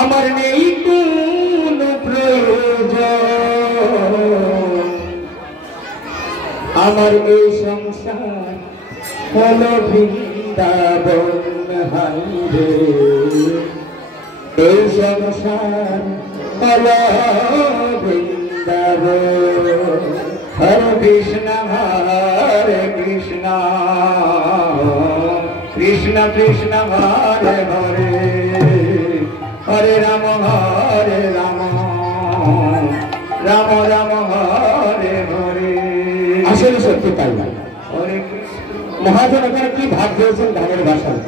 আমার নেই কোনো প্রয়োজন, আমার এই সংসার হলো বৃন্দাবন। হাইরে এই সংসার হলো বৃন্দাবন। হরে কৃষ্ণ হরে কৃষ্ণ, কৃষ্ণ কৃষ্ণ হরে হরে, হরে রাম হরে রাম, রাম রাম হরে হরে। আসলে সত্যি তাই না? মহাজন এখানে কি ভাব দিয়েছেন ধানের ভাষায়,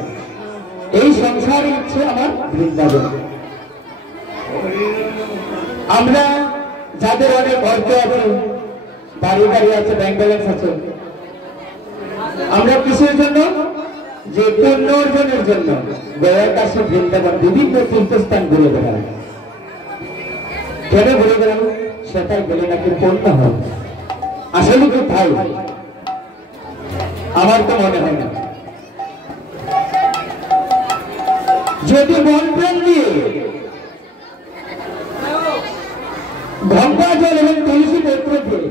এই সংসারে ইচ্ছে আমার বৃন্দাবন। আমরা যাদের অনেক অর্থ আছে, বাড়ি গাড়ি আছে, ব্যাংক ব্যালেন্স আছে, আমরা কিসের জন্য? যে পুণ্য অর্জনের জন্য গয়ার কাছে বৃন্দাবন বিভিন্ন তীর্থস্থান ঘুরে বেড়ায়। কেন ঘুরে বেড়াবো? সেটাই বলে নাকি পুণ্য হয়। আসলে কি ভাই? আমার তো মনে হয় না। যদি মন প্রেম দিয়ে গঙ্গা জল এবং তুলসী পত্র দিয়ে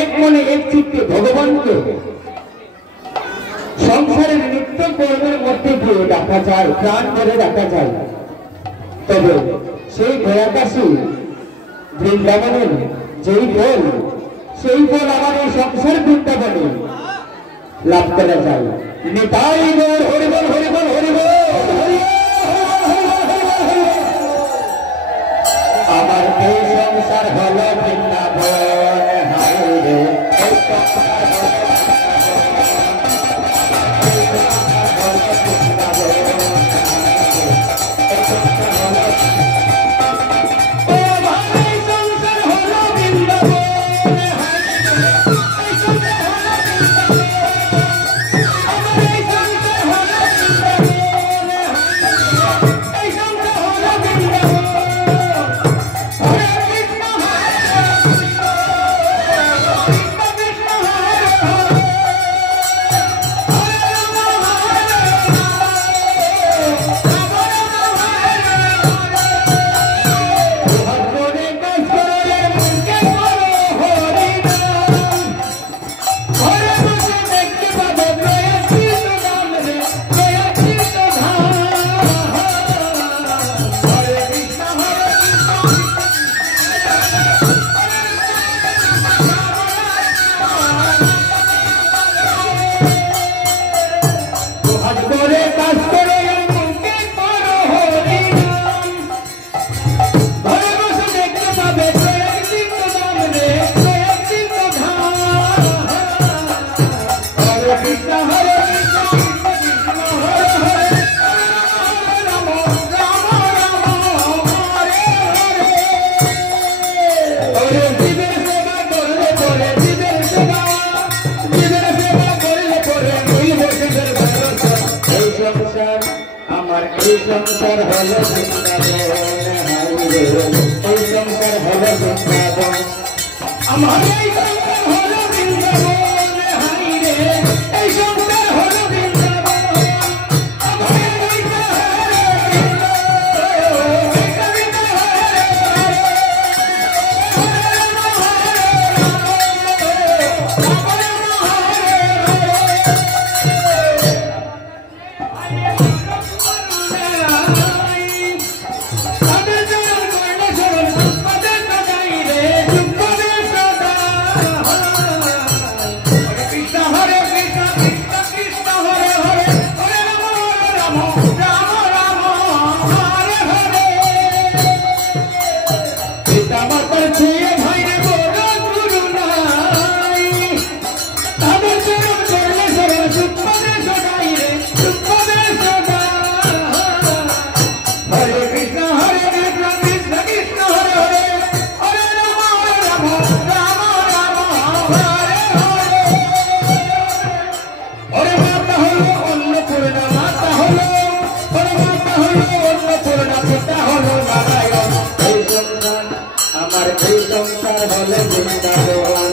এক মনে এক চিত্তে ভগবানকে সংসারের নিত্য কর্মের মধ্যে দিয়ে ডাকা যায়, প্রাণ করে ডাকা যায়, তবে সেই গয়াকাশী বৃন্দাবনের যেই ফল, সেই ফল আমার এই সংসার বৃন্দাবনে লাভ করা যায়। নিতাই গৌর হরিবল হরিবল হরিবল। আমার এই সংসার হলো বৃন্দাবন। হাইরে এই সংসার সংসার হলো বৃন্দাবন। এই সংসার হলো বৃন্দাবন, আমার এই সংসার হলো বৃন্দাবন। হাইরে এই সংসার হলো বৃন্দাবন, আমার এই হলো বড় মাতা হলো অন্নপূর্ণা পিতা হলো নারায়ণ এই সংসার আমার এই সংসার হলো বৃন্দাবন